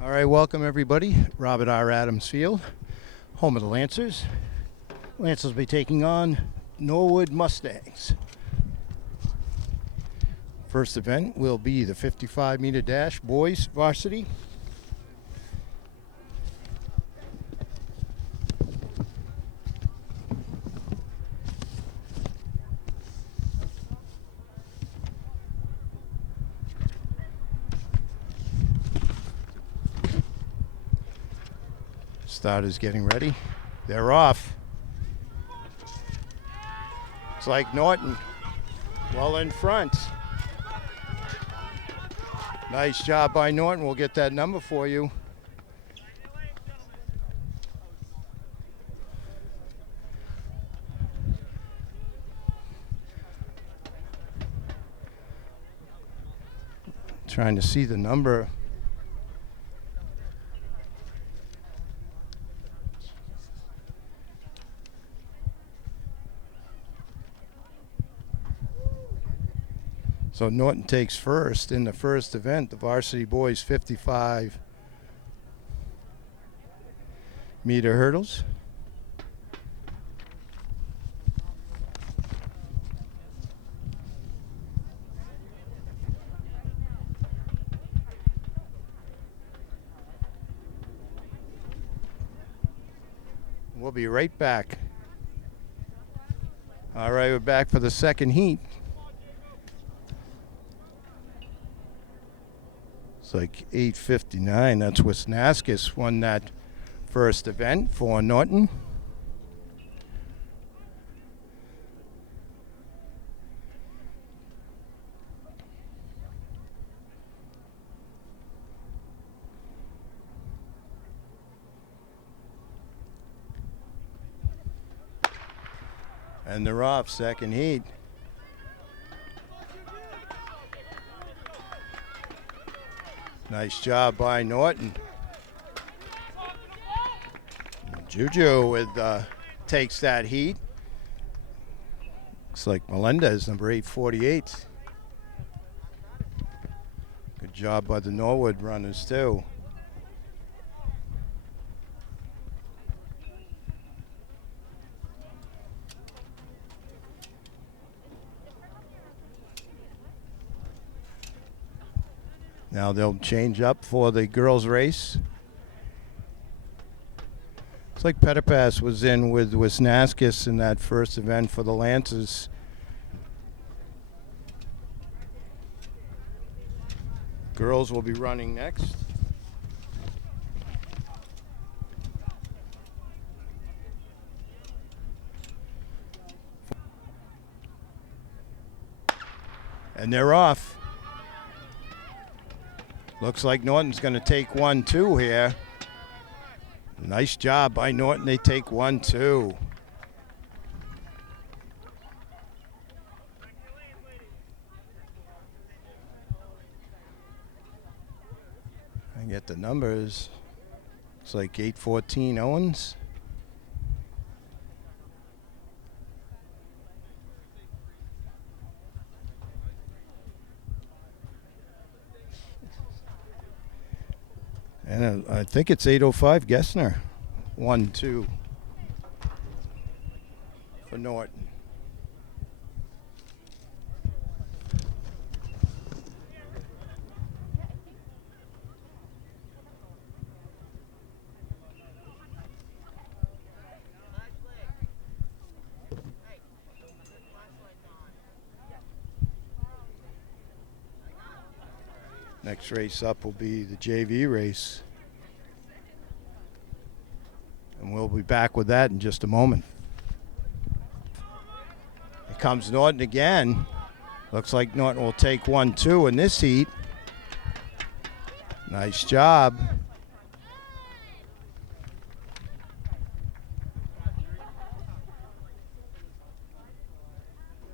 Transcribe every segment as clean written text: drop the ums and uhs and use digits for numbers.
All right, welcome everybody. Robert R. Adams Field, home of the Lancers. Lancers will be taking on Norwood Mustangs. First event will be the 55-meter dash, boys varsity. Starters getting ready. They're off. It's like Norton, well in front. Nice job by Norton. We'll get that number for you. Trying to see the number. So Norton takes first in the first event, the varsity boys 55-meter hurdles. We'll be right back. All right, we're back for the second heat. It's like 8:59. That's Wisnaskis won that first event for Norton. And they're off, second heat. Nice job by Norton. Juju with takes that heat. Looks like Melendez, number 848. Good job by the Norwood runners too. Now they'll change up for the girls' race. Looks like Petterpass was in with Wisnaskis in that first event for the Lancers. Girls will be running next. And they're off. Looks like Norton's going to take 1-2 here. Nice job by Norton. They take 1-2. I get the numbers. It's like 814 Owens. And I think it's 805 Gessner. 1-2 for Norton. Next race up will be the JV race. And we'll be back with that in just a moment. Here comes Norton again. Looks like Norton will take 1-2 in this heat. Nice job.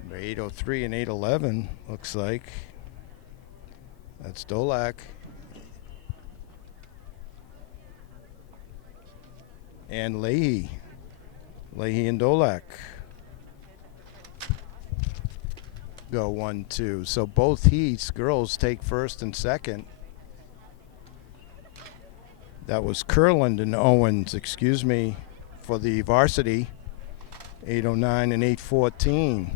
Number 803 and 811 looks like. That's Dolak. And Leahy. Leahy and Dolak go 1-2. So both heats, girls take first and second. That was Curland and Owens, excuse me, for the varsity. 8:09 and 8:14.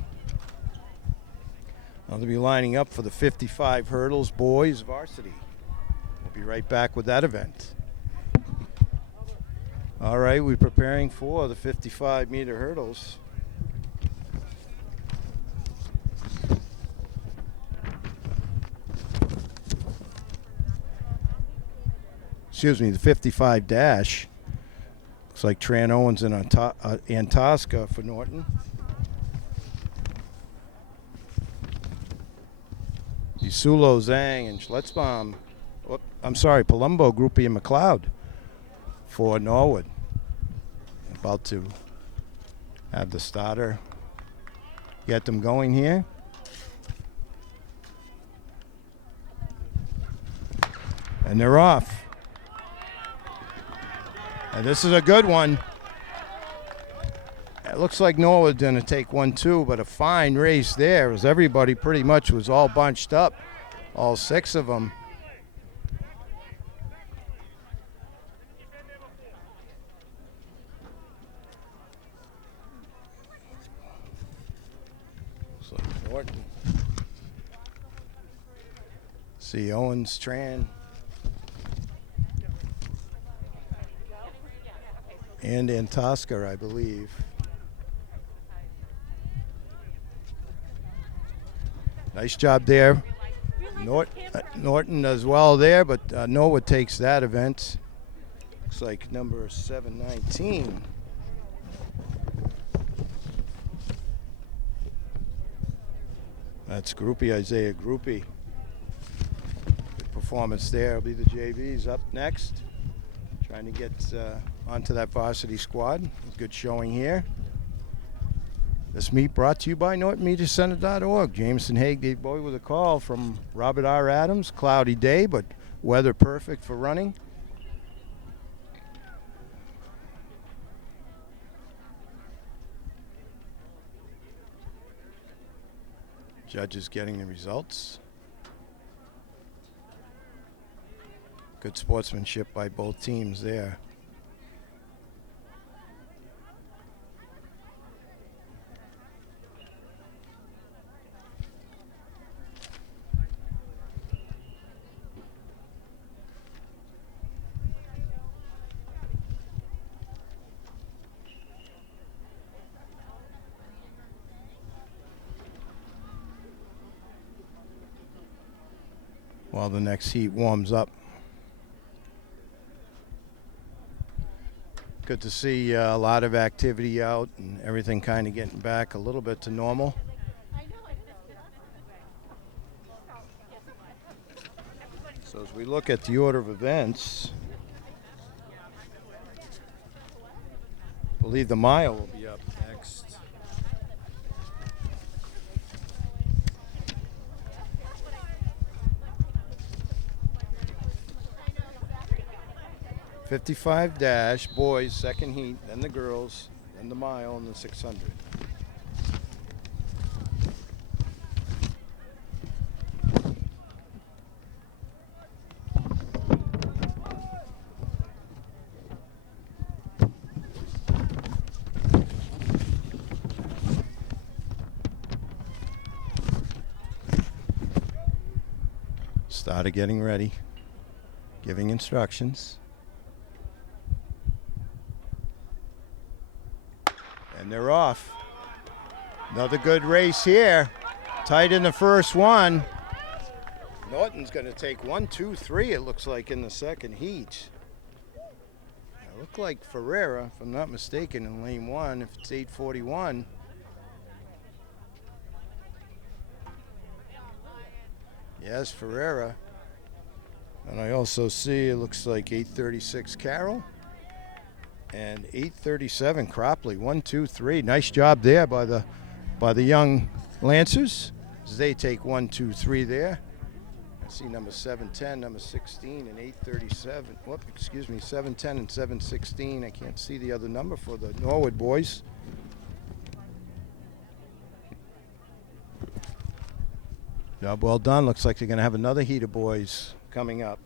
They'll be lining up for the 55 hurdles boys varsity. We'll be right back with that event. All right, we're preparing for the 55-meter hurdles. Excuse me, the 55 dash. Looks like Tran Owens and Antosca for Norton. Isulo, Zhang, and Schletzbaum. Oh, I'm sorry, Palumbo, Groupie, and McLeod for Norwood. About to have the starter get them going here. And they're off. And this is a good one. It looks like Norwood's going to take 1-2, but a fine race there as everybody pretty much was all bunched up, all 6 of them. So Norton. See Owens, Tran, and Antosca, I believe. Nice job there. Norton as well there, but Norwood takes that event. Looks like number 719. That's Groupie, Isaiah Groupie. Good performance there. Will be the JVs up next. Trying to get onto that varsity squad. Good showing here. This meet brought to you by NortonMediaCenter.org. Jameson Haig gave boy with a call from Robert R. Adams. Cloudy day, but weather perfect for running. Judges getting the results. Good sportsmanship by both teams there. While the next heat warms up. Good to see a lot of activity out and everything kind of getting back a little bit to normal. So as we look at the order of events, I believe the mile will be up next. .55 dash, boys, second heat, then the girls, then the mile, and the 600. Started getting ready, giving instructions. And they're off. Another good race here. Tight in the first one. Norton's going to take 1, 2, 3, it looks like, in the second heat. It looked like Ferreira, if I'm not mistaken, in lane 1, if it's 8:41. Yes, Ferreira. And I also see it looks like 8:36 Carroll. And 8:37 Cropley. 1, 2, 3. Nice job there by the young Lancers as they take 1, 2, 3 there. I see number 710, number 16, and 8:37. Whoop, excuse me, 710 and 716. I can't see the other number for the Norwood boys. Job well done. Looks like they're going to have another heat of boys coming up.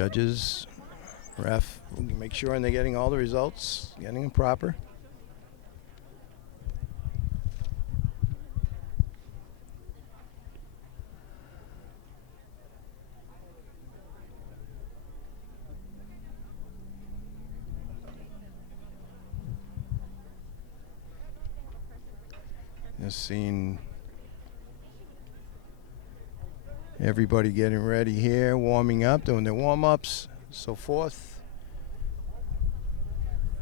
Judges, ref, make sure they're getting all the results, getting them proper. Just seeing everybody getting ready here, warming up, doing their warm-ups, so forth.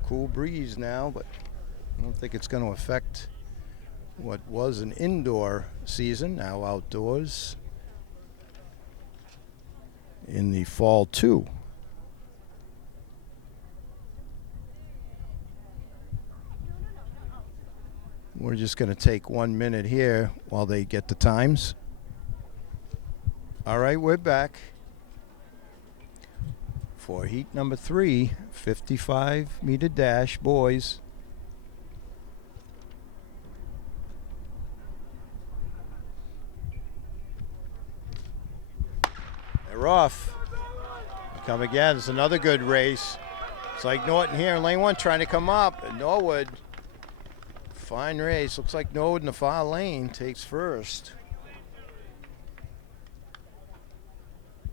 Cool breeze now, but I don't think it's going to affect what was an indoor season, now outdoors in the fall too. We're just going to take 1 minute here while they get the times. All right, we're back for heat number 3, 55-meter dash, boys. They're off. Come again. It's another good race. It's like Norton here in lane 1 trying to come up. And Norwood, fine race. Looks like Norwood in the far lane takes first.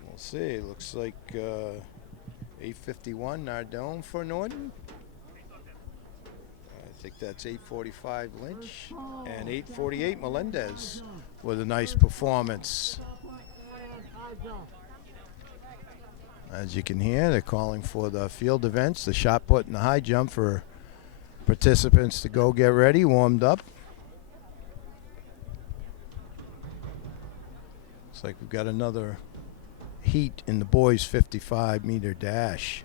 We'll see. Looks like 8:51 Nardone for Norton. I think that's 8:45 Lynch. And 8:48 Melendez with a nice performance. As you can hear, they're calling for the field events, the shot put and the high jump for participants to go get ready, warmed up. Looks like we've got another heat in the boys' 55-meter dash.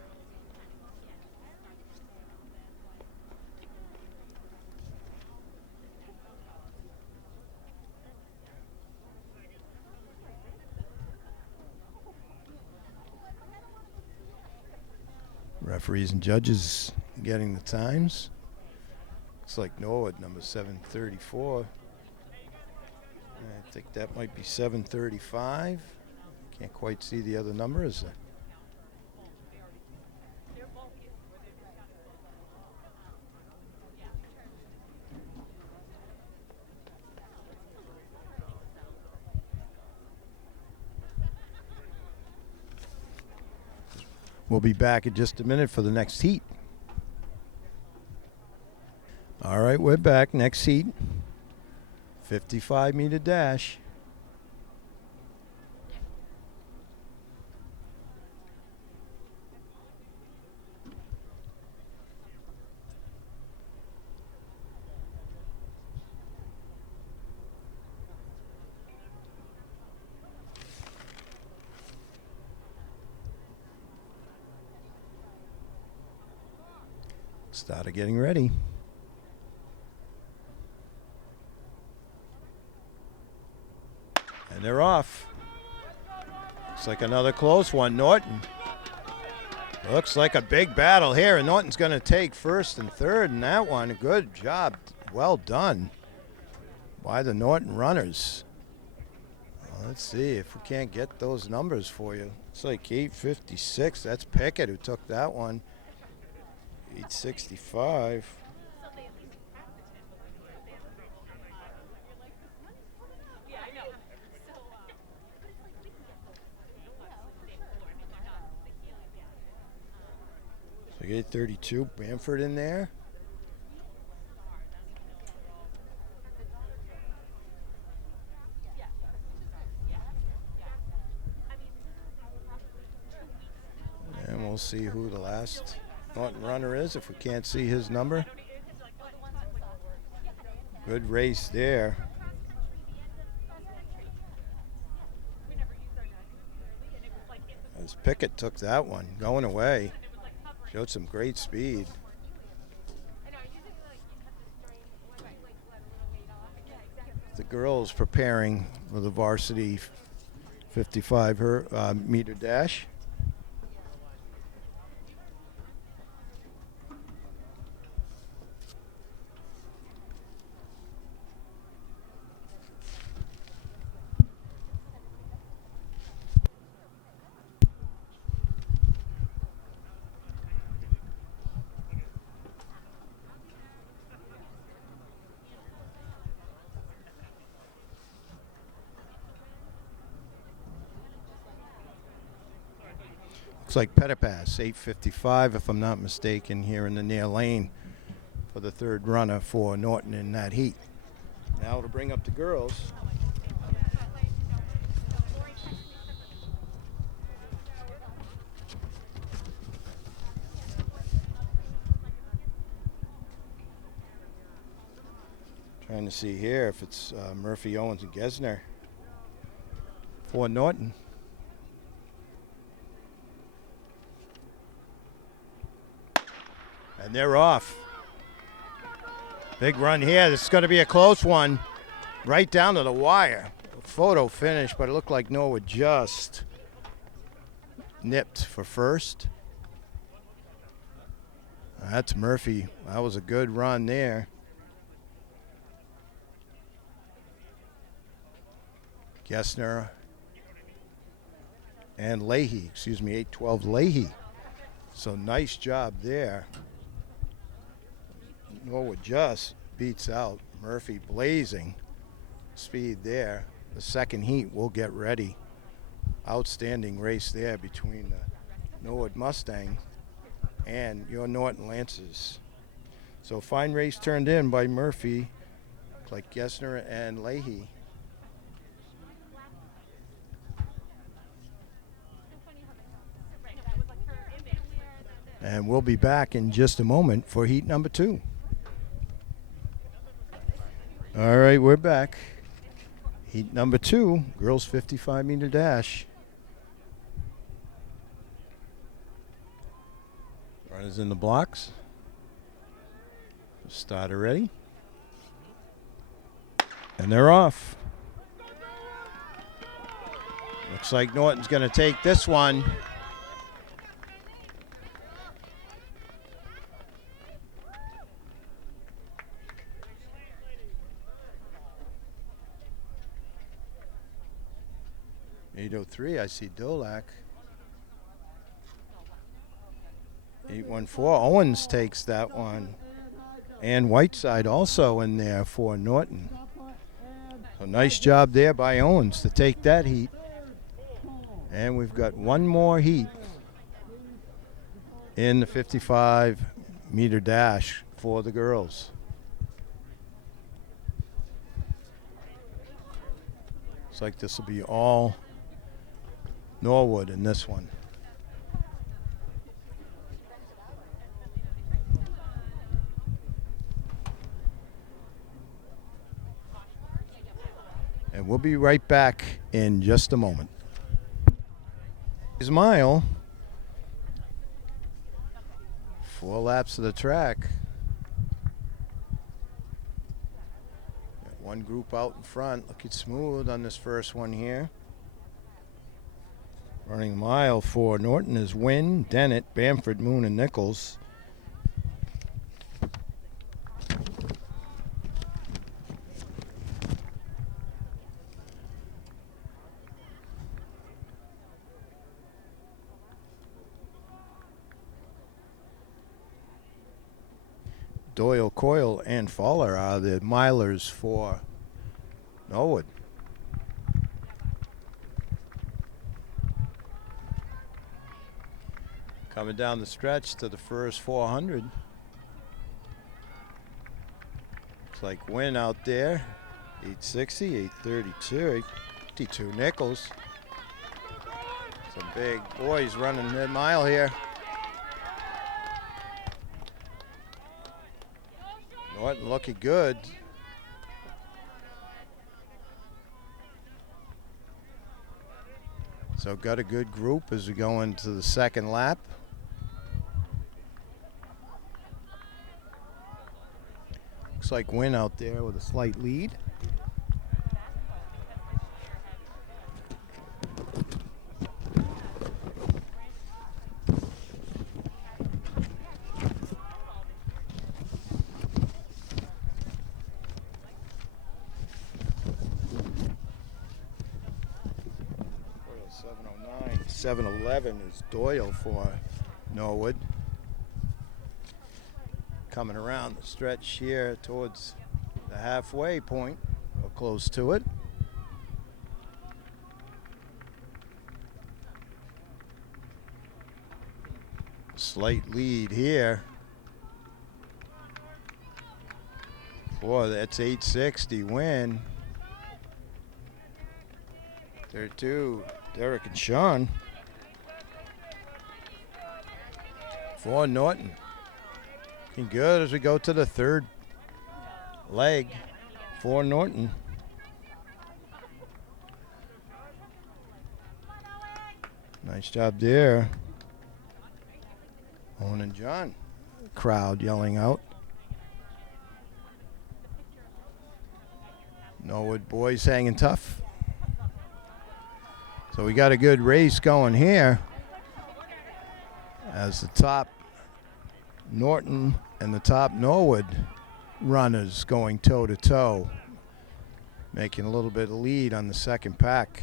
Referees and judges getting the times. Looks like Norwood, number 734. I think that might be 735. Can't quite see the other numbers. We'll be back in just a minute for the next heat. All right, we're back. Next heat, 55-meter dash. Started getting ready. And they're off. Looks like another close one. Norton. Looks like a big battle here, and Norton's going to take first and third in that one. Good job. Well done by the Norton runners. Well, let's see if we can't get those numbers for you. It's like 8:56. That's Pickett who took that one. 8:65. So 8:32. Bamford in there. And we'll see who the last Norton runner is if we can't see his number. Good race there. As Pickett took that one, going away. Showed some great speed. The girls preparing for the varsity 55-meter dash. Looks like Pettipass, 8:55 if I'm not mistaken, here in the near lane for the third runner for Norton in that heat. Now to bring up the girls. Trying to see here if it's Murphy, Owens, and Gesner for Norton. And they're off. Big run here. This is going to be a close one. Right down to the wire. A photo finish, but it looked like Norwood just nipped for first. That's Murphy. That was a good run there. Gesner and Leahy, 8-12 Leahy. So nice job there. Norwood just beats out Murphy, blazing speed there. The second heat will get ready. Outstanding race there between the Norwood Mustang and your Norton Lancers. So fine race turned in by Murphy, like Gesner and Leahy. And we'll be back in just a moment for heat number 2. All right, we're back. Heat number 2, girls 55-meter dash. Runners in the blocks. Starter ready. And they're off. Looks like Norton's going to take this one. .803, I see Dolak. 814, Owens takes that one. And Whiteside also in there for Norton. So nice job there by Owens to take that heat. And we've got one more heat in the 55-meter dash for the girls. Looks like this will be all Norwood in this one. And we'll be right back in just a moment. Mile. 4 laps of the track. Got one group out in front, looking smooth on this first one here. Running mile for Norton is Wynn, Dennett, Bamford, Moon, and Nichols. Doyle, Coyle, and Fowler are the milers for Norwood. Coming down the stretch to the first 400. Looks like Wynn out there. 860, 832, 852 Nichols. Some big boys running mid-mile here. Norton looking good. So got a good group as we go into the second lap. Looks like Wynn out there with a slight lead. Doyle 709. 711 is Doyle for Norwood. Coming around the stretch here towards the halfway point, or close to it. Slight lead here. Boy, that's 860 win. There too, Derek and Sean. For Norton. Looking good as we go to the third leg for Norton. Nice job there. Owen and John. Crowd yelling out. Norwood boys hanging tough. So we got a good race going here as the top Norton and the top Norwood runners going toe to toe, making a little bit of lead on the second pack.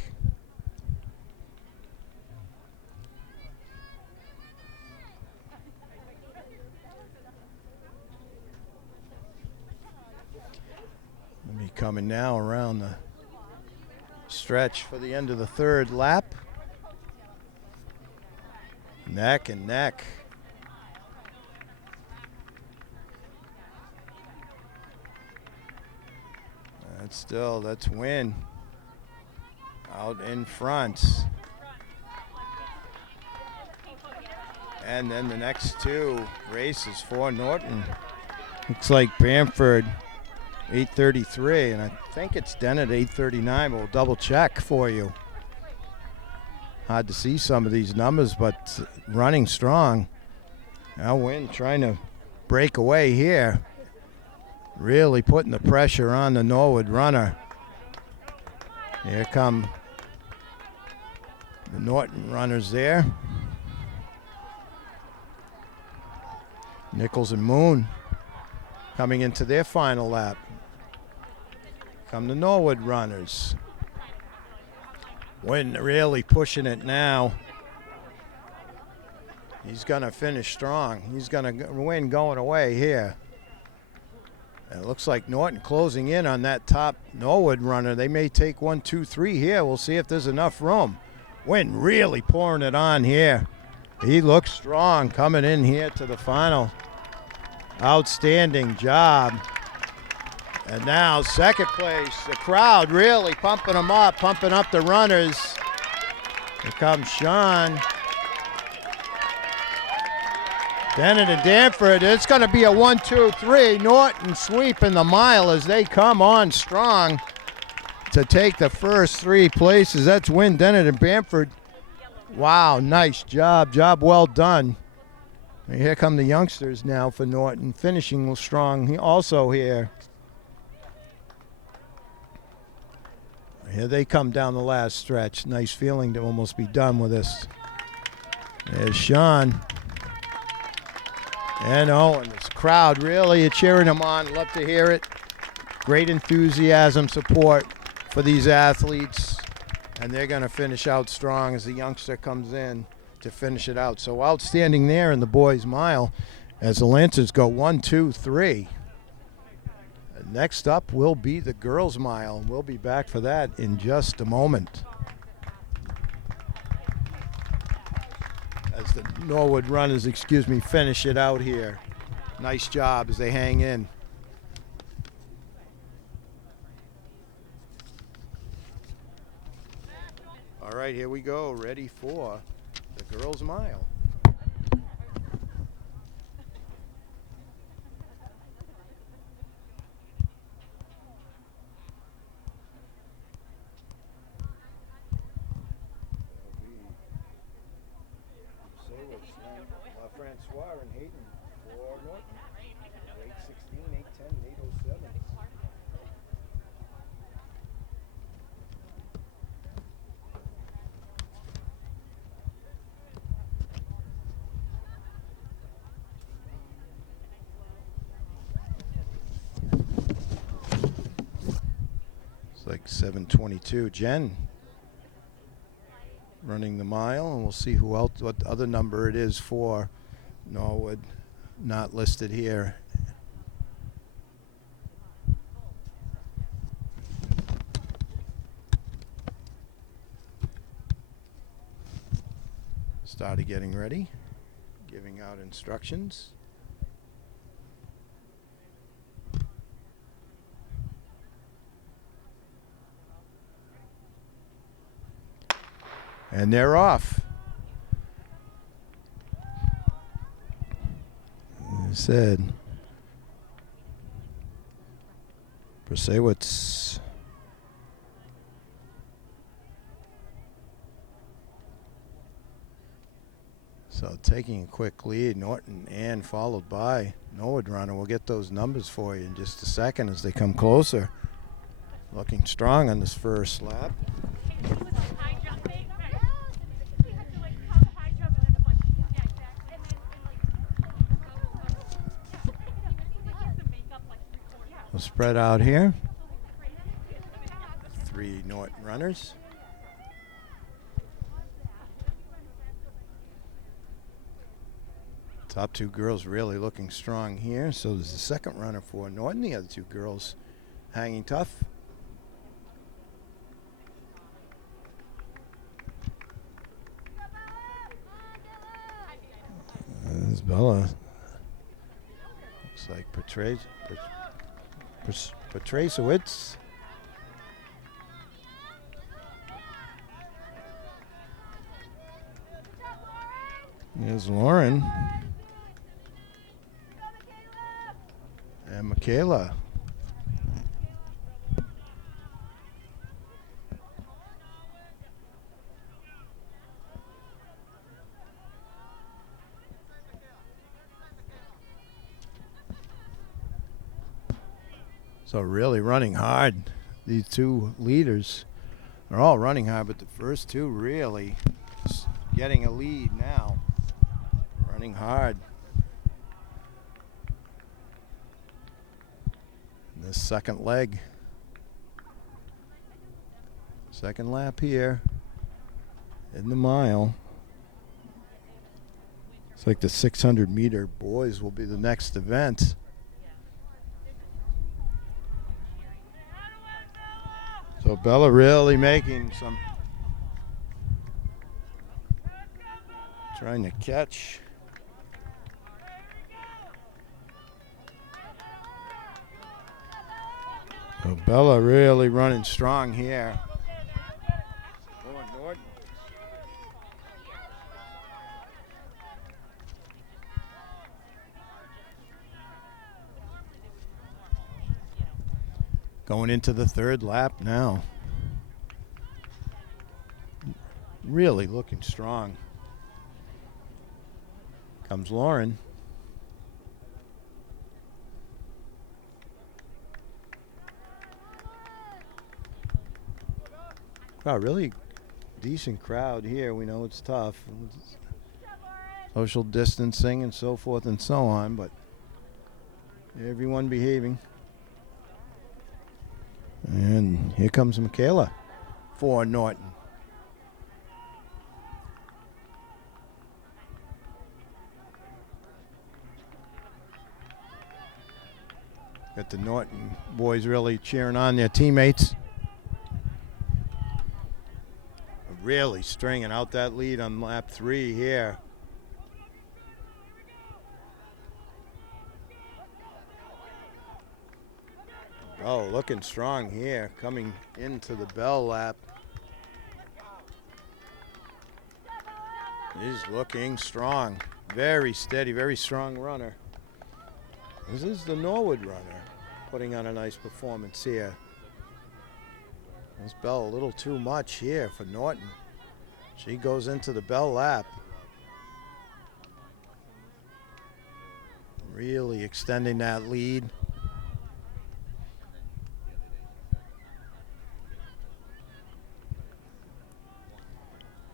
Be coming now around the stretch for the end of the third lap. Neck and neck. That's Win out in front. And then the next two races for Norton. Looks like Bamford 8:33, and I think it's Dennett 8:39. We'll double check for you. Hard to see some of these numbers, but running strong. Now Win trying to break away here. Really putting the pressure on the Norwood runner. Here come the Norton runners there. Nichols and Moon coming into their final lap. Come the Norwood runners. Win really pushing it now. He's going to finish strong. He's going to win going away here. And it looks like Norton closing in on that top Norwood runner. They may take 1, 2, 3 here. We'll see if there's enough room. Win really pouring it on here. He looks strong coming in here to the final. Outstanding job. And now second place. The crowd really pumping them up, pumping up the runners. Here comes Sean. Dennett and Danford. It's going to be a 1, 2, 3. Norton sweeping the mile as they come on strong to take the first 3 places. That's Win, Dennett, and Bamford. Wow, nice job. Job well done. And here come the youngsters now for Norton, finishing strong also here. Here they come down the last stretch. Nice feeling to almost be done with this. There's Sean. And Owen. This crowd really cheering them on. Love to hear it. Great enthusiasm, support for these athletes. And they're going to finish out strong as the youngster comes in to finish it out. So outstanding there in the boys' mile as the Lancers go 1, 2, 3. Next up will be the girls' mile. We'll be back for that in just a moment. As the Norwood runners, finish it out here. Nice job as they hang in. All right, here we go. Ready for the girls' mile. Francois and Hayden for Norton. 8:16, 8:10, 8:07. It's like 7:22. Jen running the mile, and we'll see who else, what other number it is for Norwood, not listed here. Started getting ready. giving out instructions. And they're off. As I said, Brasewicz. So taking a quick lead, Norton and followed by Norwood runner. We'll get those numbers for you in just a second as they come closer. Looking strong on this first lap. We'll spread out here. 3 Norton runners. Top 2 girls really looking strong here. So there's the second runner for Norton. The other 2 girls hanging tough. There's Bella. Looks like Petrasewicz. There's Lauren. And Michaela. So really running hard. These 2 leaders are all running hard, but the first 2 really getting a lead now. Running hard. This second leg. Second lap here in the mile. It's like the 600-meter boys will be the next event. So Bella really making some, trying to catch. So Bella really running strong here. Norton. Going into the third lap now. Really looking strong. Comes Lauren. Wow, really decent crowd here. We know it's tough. Social distancing and so forth and so on, but everyone behaving. And here comes Michaela for Norton. Got the Norton boys really cheering on their teammates. Really stringing out that lead on lap 3 here. Oh, looking strong here, coming into the bell lap. He's looking strong. Very steady, very strong runner. This is the Norwood runner, putting on a nice performance here. This bell a little too much here for Norton. She goes into the bell lap. Really extending that lead.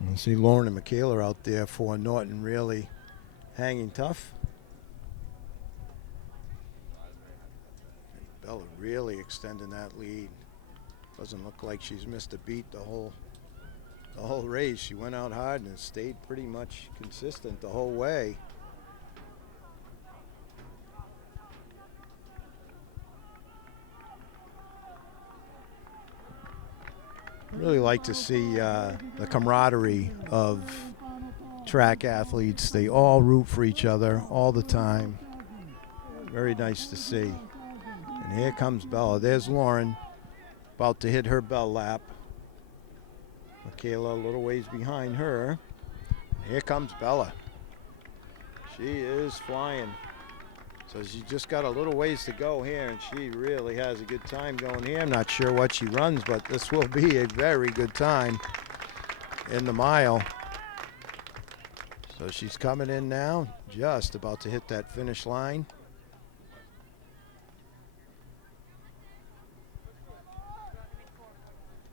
You see Lauren and Michaela out there for Norton, really hanging tough. Bella really extending that lead. Doesn't look like she's missed a beat the whole race. She went out hard and stayed pretty much consistent the whole way. Really like to see the camaraderie of track athletes. They all root for each other all the time. Very nice to see. And here comes Bella. There's Lauren, about to hit her bell lap. Michaela a little ways behind her. Here comes Bella. She is flying. So she just got a little ways to go here, and she really has a good time going here. I'm not sure what she runs, but this will be a very good time in the mile. So she's coming in now, just about to hit that finish line.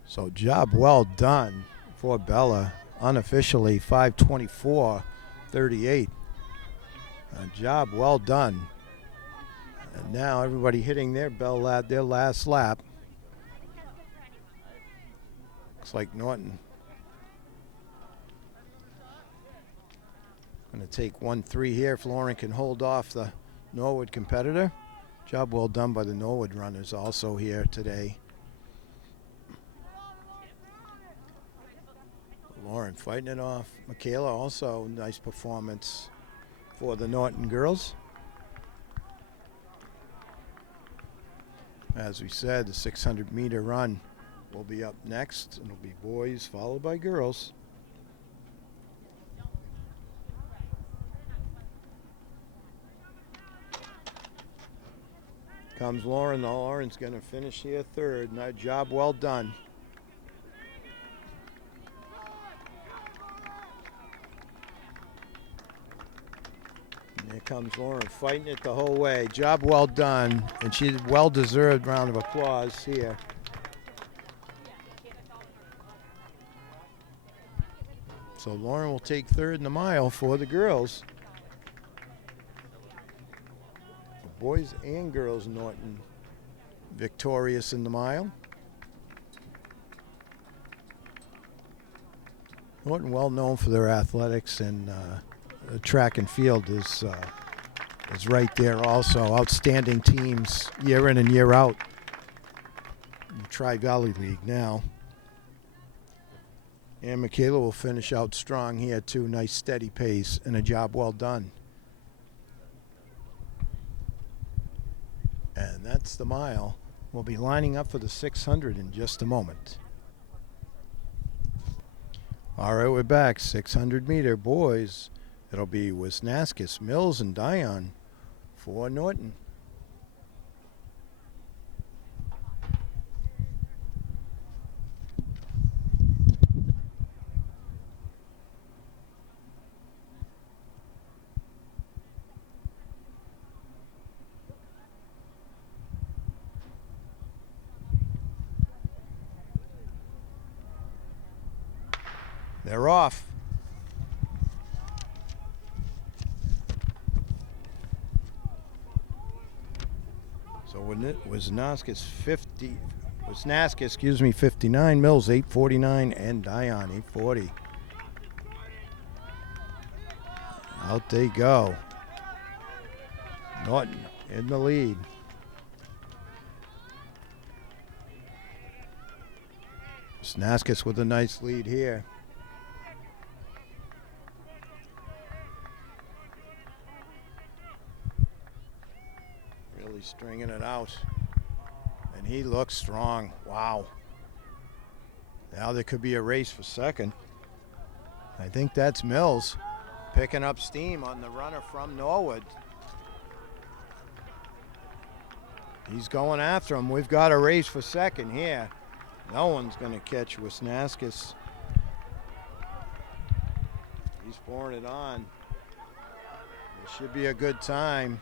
So job well done for Bella. Unofficially 5:24.38. A job well done. And now everybody hitting their bell lap, their last lap. Looks like Norton going to take 1-3 here if Lauren can hold off the Norwood competitor. Job well done by the Norwood runners also here today. Lauren fighting it off. Michaela also nice performance for the Norton girls. As we said, the 600-meter run will be up next. It'll be boys followed by girls. Comes Lauren. Lauren's going to finish here third. And job well done. Here comes Lauren fighting it the whole way. Job well done. And she's well-deserved round of applause here. So Lauren will take third in the mile for the girls. Boys and girls Norton victorious in the mile. Norton well known for their athletics, and track and field is right there also. Outstanding teams year in and year out in the Tri-Valley League now. And Michaela will finish out strong here too. Nice steady pace and a job well done. And that's the mile. We'll be lining up for the 600 in just a moment. All right, we're back. 600-meter boys. It'll be Wisnaskis, Mills, and Dion for Norton. They're off. So when it was Wisnaskis 59, Mills 8:49, and Dion 8:40. Out they go. Norton in the lead. Wisnaskis with a nice lead here. Stringing it out, and he looks strong. Wow. Now there could be a race for second. I think that's Mills picking up steam on the runner from Norwood. He's going after him. We've got a race for second here. No one's going to catch Wisnaskis. He's pouring it on. It should be a good time.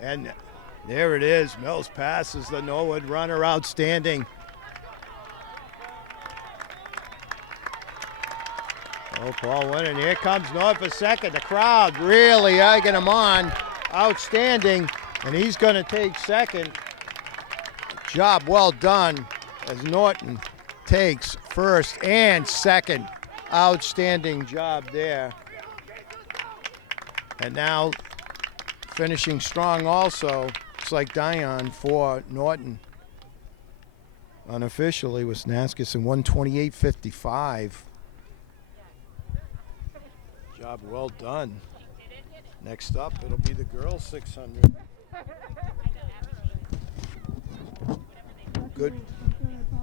And there it is. Mills passes the Norwood runner. Outstanding. Oh, Paul winning. Here comes North for second. The crowd really egging him on. Outstanding. And he's going to take second. Job well done as Norton takes first and second. Outstanding job there. And now finishing strong also, looks like Dion for Norton. Unofficially, Wisnaskis in 1:28.55. Job well done. Next up, it'll be the girls 600.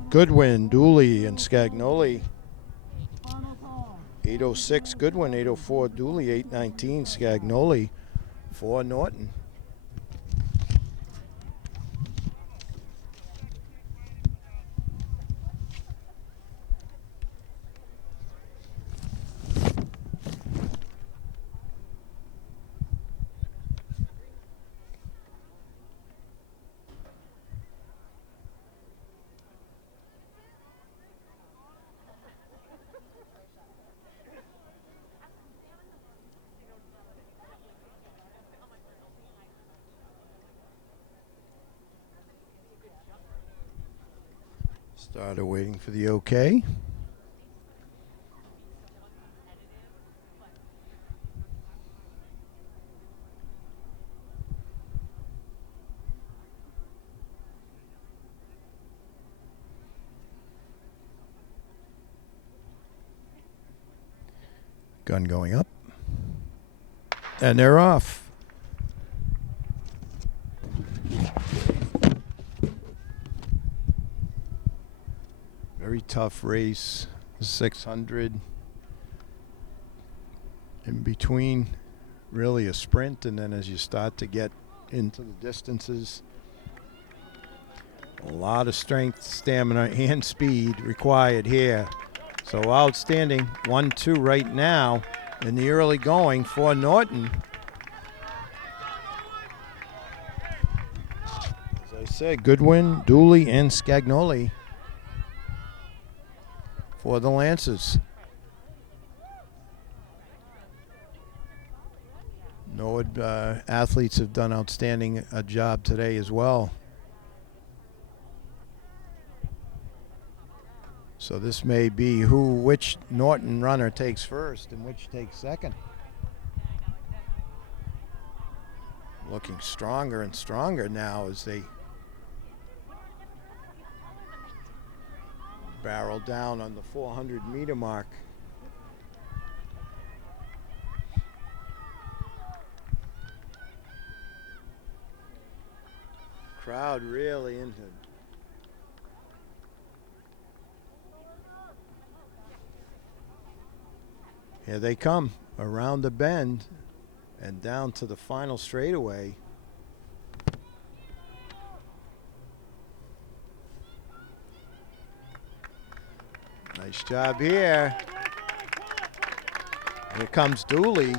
Goodwin, Dooley, and Scagnoli. 806 Goodwin, 804 Dooley, 819 Scagnoli for Norton. Started waiting for the okay. Gun going up. And they're off. Very tough race. 600. In between, really a sprint, and then as you start to get into the distances, a lot of strength, stamina, and speed required here. So outstanding. 1-2 right now in the early going for Norton. As I said, Goodwin, Dooley, and Scagnoli for the Lancers. Norwood athletes have done outstanding a job today as well. So this may be which Norton runner takes first and which takes second. Looking stronger and stronger now as they barrel down on the 400-meter mark. Crowd really into it. Here they come around the bend and down to the final straightaway. Nice job here. Here comes Dooley.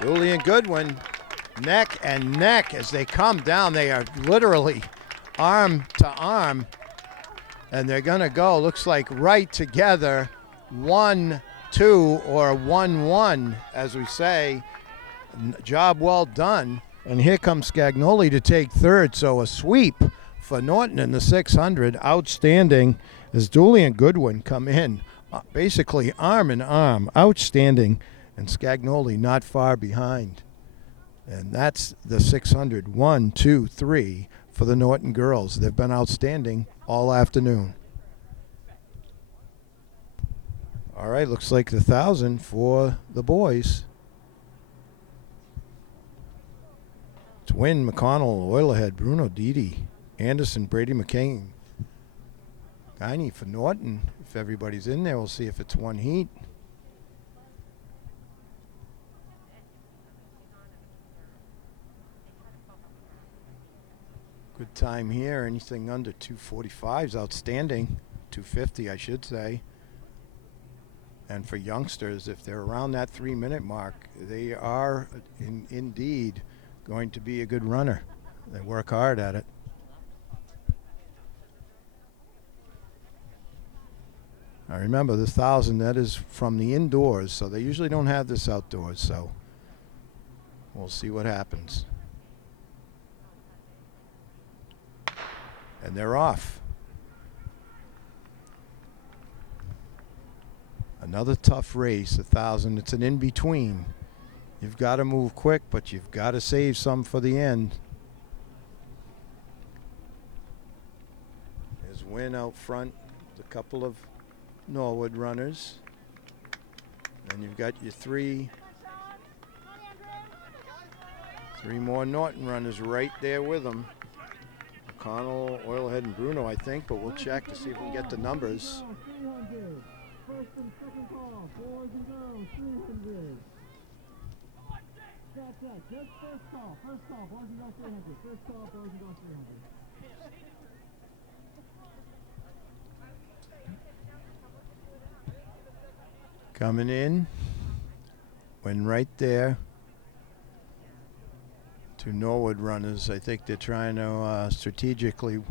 Dooley and Goodwin, neck and neck as they come down. They are literally arm to arm, and they're going to go, looks like right together, 1-2 or 1-1, as we say. Job well done. And here comes Scagnoli to take third, so a sweep for Norton in the 600. Outstanding as Dooley and Goodwin come in, basically arm in arm. Outstanding, and Scagnoli not far behind. And that's the 600. 1, 2, 3 for the Norton girls. They've been outstanding all afternoon. All right, looks like the 1,000 for the boys. It's Wynn, McConnell, Oilerhead, Bruno, Didi, Anderson, Brady, McCain. Guiney for Norton. If everybody's in there, we'll see if it's one heat. Good time here. Anything under 245 is outstanding. 250, I should say. And for youngsters, if they're around that 3-minute mark, they are indeed going to be a good runner. They work hard at it. Now remember, the 1,000, that is from the indoors, so they usually don't have this outdoors, so we'll see what happens. And they're off. Another tough race, 1,000. It's an in-between. You've got to move quick, but you've got to save some for the end. There's Wynn out front, a couple of Norwood runners. And you've got your 3 Three more Norton runners right there with them. McConnell, Oilhead, and Bruno, I think, but we'll check to see if we can get the numbers. First and second call, boys and girls, 300. Check. Just first call, boys and girls, 300. First call, boys and girls, 300. Coming in, went right there to Norwood runners. I think they're trying to strategically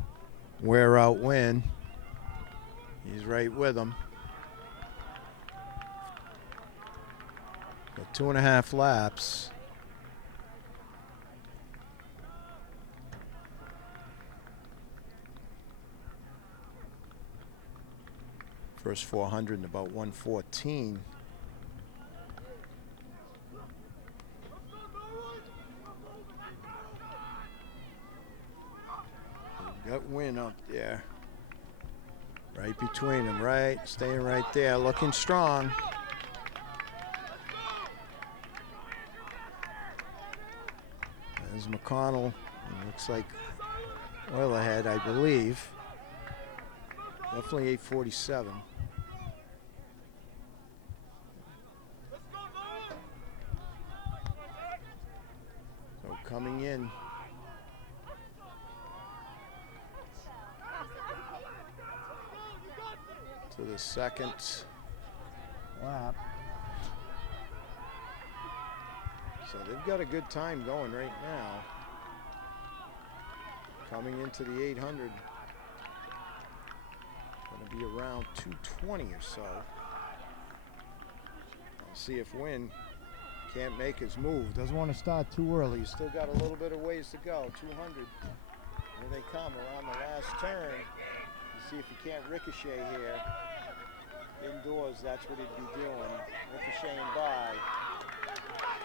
wear out Wynn. He's right with them. 2.5 laps. First 400 in about 1:14. Got Wynn up there. Right between them, right? Staying right there, looking strong. There's McConnell. It looks like well ahead, I believe. Definitely 8:47. So coming in. To the second lap. So they've got a good time going right now. Coming into the 800. Going to be around 220 or so. We'll see if Wynn can't make his move. Doesn't want to start too early. He's still got a little bit of ways to go. 200. Here they come around the last turn. See if he can't ricochet here. Indoors, that's what he'd be doing. Ricocheting by.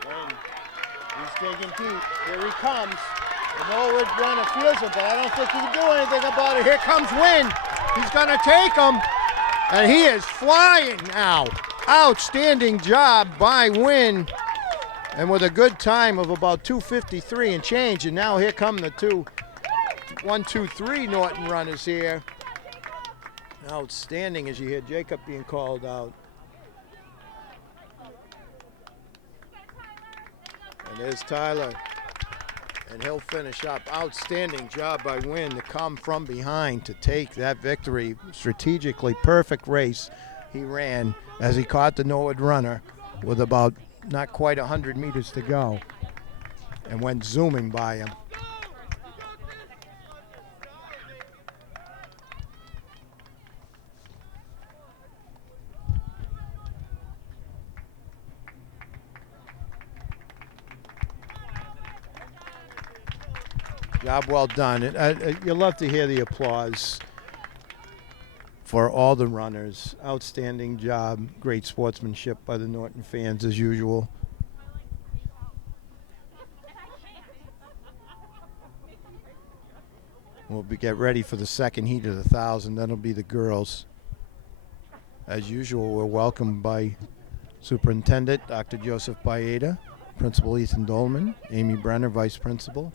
Wynn, he's digging deep. Here he comes. The Norwood runner feels it, but I don't think he can do anything about it. Here comes Wynn. He's going to take him. And he is flying now. Outstanding job by Wynn. And with a good time of about 2:53 and change. And now here come the 1, 2, 3 Norton runners here. Outstanding as you hear Jacob being called out. And there's Tyler. And he'll finish up. Outstanding job by Wynn to come from behind to take that victory. Strategically perfect race he ran as he caught the Norwood runner with about not quite 100 meters to go and went zooming by him. Job well done. You love to hear the applause for all the runners. Outstanding job. Great sportsmanship by the Norton fans as usual. We'll get ready for the second heat of the 1,000. That'll be the girls. As usual, we're welcomed by Superintendent Dr. Joseph Baeta, Principal Ethan Dolman, Amy Brenner, Vice Principal,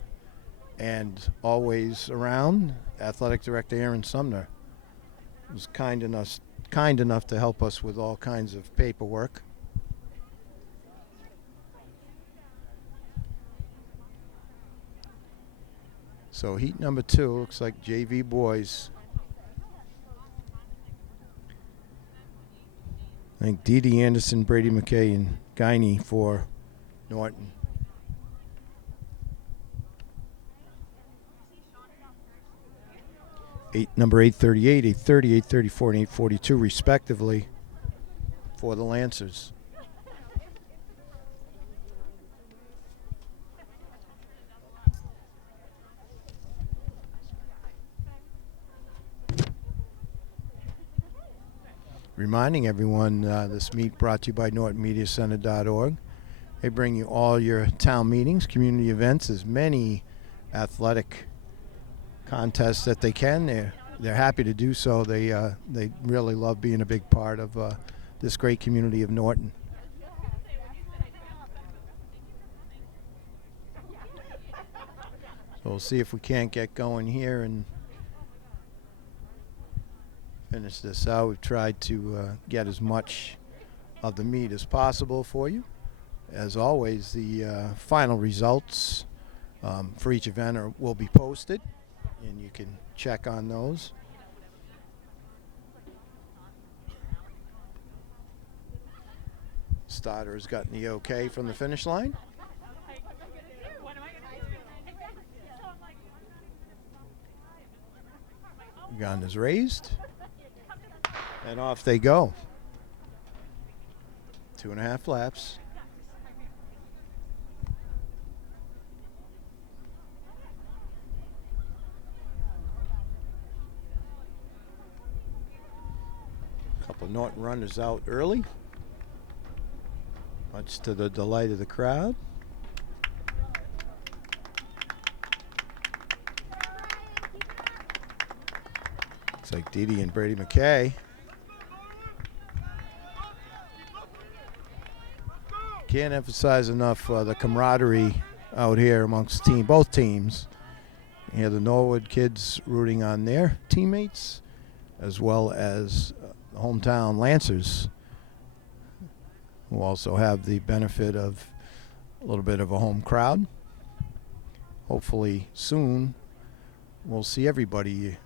and always around, Athletic Director Aaron Sumner, who's kind enough to help us with all kinds of paperwork. So heat number 2 looks like JV boys. I think Dee Dee Anderson, Brady McKay, and Guiney for Norton. Number 838, 830, 834, and 842 respectively for the Lancers. Reminding everyone this meet brought to you by NortonMediaCenter.org. They bring you all your town meetings, community events, as many athletic contests that they can. They're happy to do so. They really love being a big part of this great community of Norton. So we'll see if we can't get going here and finish this out. We've tried to get as much of the meet as possible for you. As always, the final results for each event will be posted, and you can check on those. Starter's gotten the okay from the finish line. Gun is raised, and off they go. 2.5 laps. A couple of Norton runners out early, much to the delight of the crowd. Looks like Didi and Brady McKay. Can't emphasize enough the camaraderie out here amongst both teams. You have the Norwood kids rooting on their teammates, as well as the hometown Lancers, who also have the benefit of a little bit of a home crowd. Hopefully soon we'll see everybody,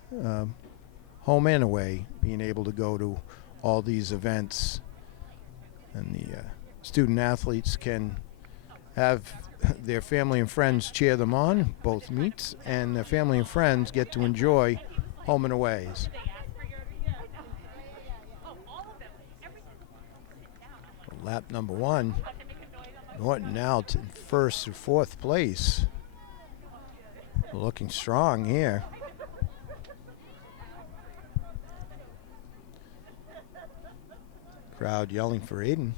home and away, being able to go to all these events, and the student athletes can have their family and friends cheer them on, both meets, and their family and friends get to enjoy home and aways. Lap number 1, Norton now in first or fourth place. Looking strong here. Crowd yelling for Aiden.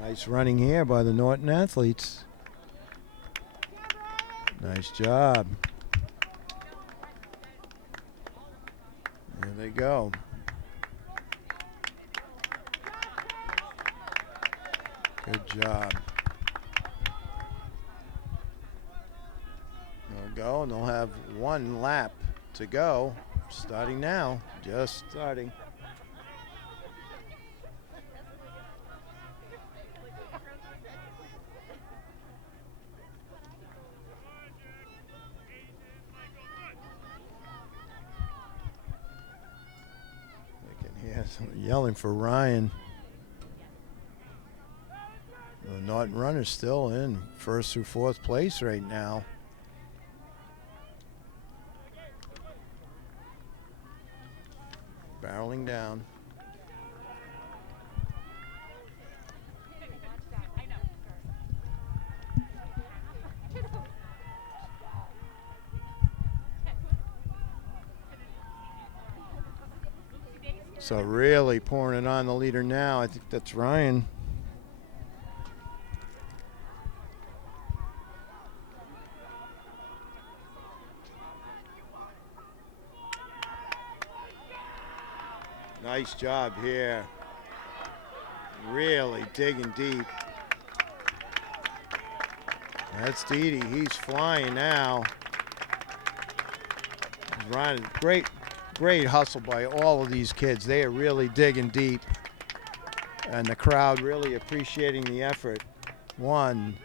Nice running here by the Norton athletes. Nice job. There they go. Good job. There we go, and they'll have 1 lap to go. Starting now, just starting. Yelling for Ryan. The Norton runner's still in first through fourth place right now. Barreling down. So really pouring it on the leader now. I think that's Ryan. Nice job here. Really digging deep. That's Didi. He's flying now. He's running. Great hustle by all of these kids. They are really digging deep, and the crowd really appreciating the effort. 1.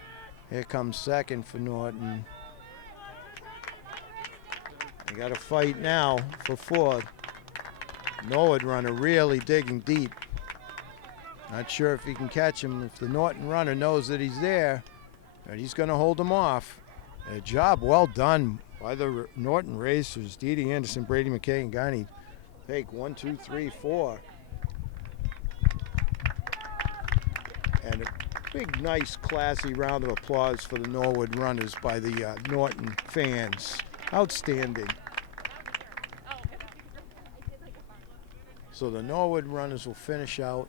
Here comes second for Norton. They got to fight now for 4th. Norwood runner really digging deep. Not sure if he can catch him. If the Norton runner knows that he's there, and he's going to hold him off. A job well done by the Norton racers. Didi Anderson, Brady McKay, and Guiney. Take 1, 2, 3, 4. And a big, nice, classy round of applause for the Norwood runners by the Norton fans. Outstanding. So the Norwood runners will finish out.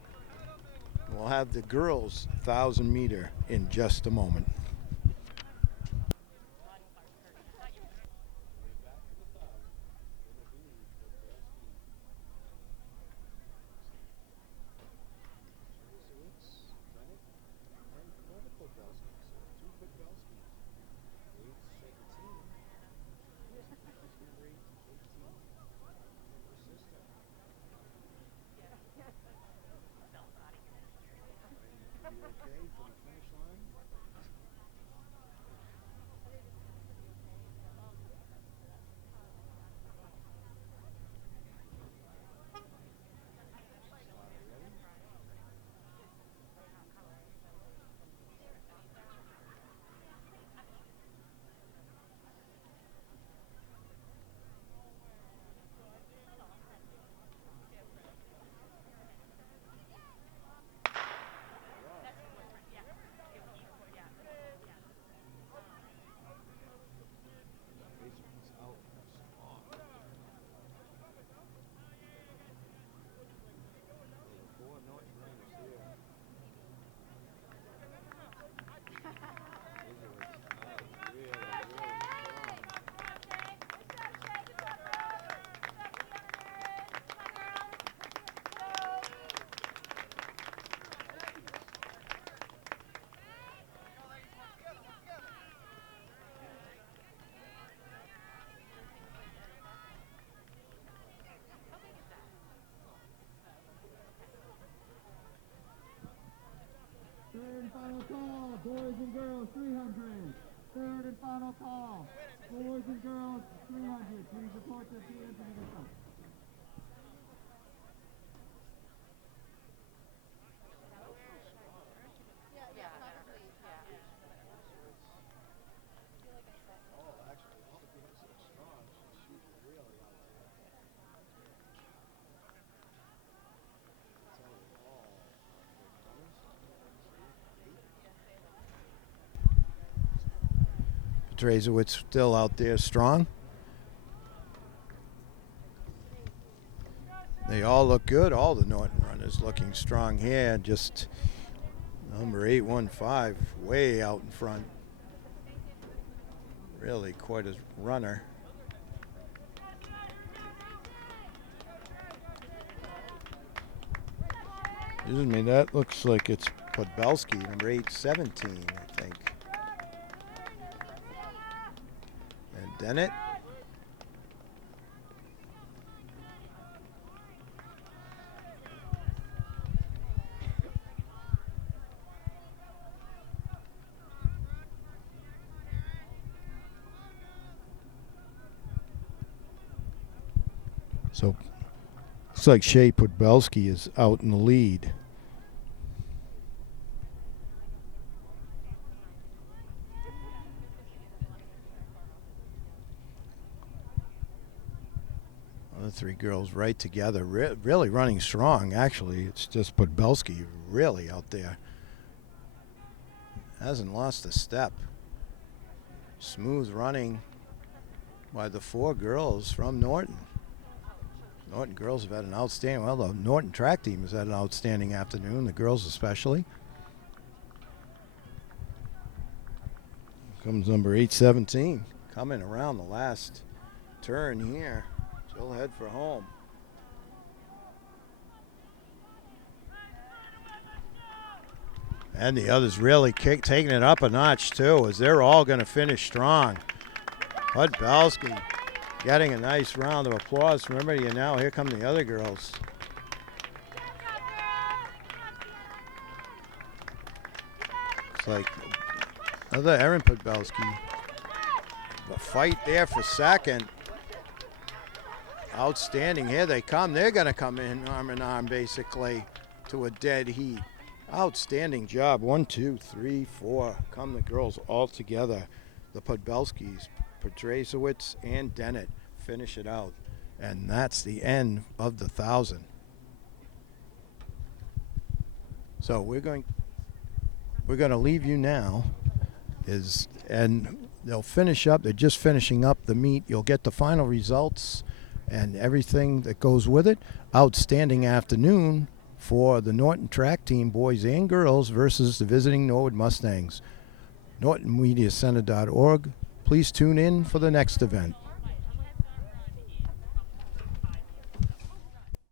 We'll have the girls' 1,000 meter in just a moment. Third and final call, boys and girls, 300. Third and final call, boys and girls, 300. Please report to the Anthony Bishop. Drazowitz still out there strong. They all look good. All the Norton runners looking strong here. Just number 815 way out in front. Really quite a runner. Excuse me, that looks like it's Podbelski, number 817, I think. And Dennett. So looks like Shea Podbelski is out in the lead. The three girls right together, really running strong. Actually, it's just Podbelski really out there. Hasn't lost a step. Smooth running by the four girls from Norton. Norton girls have had an outstanding, well, the Norton track team has had an outstanding afternoon, the girls especially. Comes number 817, coming around the last turn here. She'll head for home. And the others really taking it up a notch too, as they're all going to finish strong. Podbelski getting a nice round of applause from everybody, and now here come the other girls. It's like another Erin Podbelski. The fight there for second. Outstanding. Here they come. They're going to come in arm basically to a dead heat. Outstanding job. 1, 2, 3, 4. Come the girls all together. The Podbelskis, Drazowitz and Dennett finish it out. And that's the end of the 1,000. So we're going to leave you now. And they'll finish up. They're just finishing up the meet. You'll get the final results and everything that goes with it. Outstanding afternoon for the Norton track team, boys and girls, versus the visiting Norwood Mustangs. NortonMediaCenter.org. Please tune in for the next event.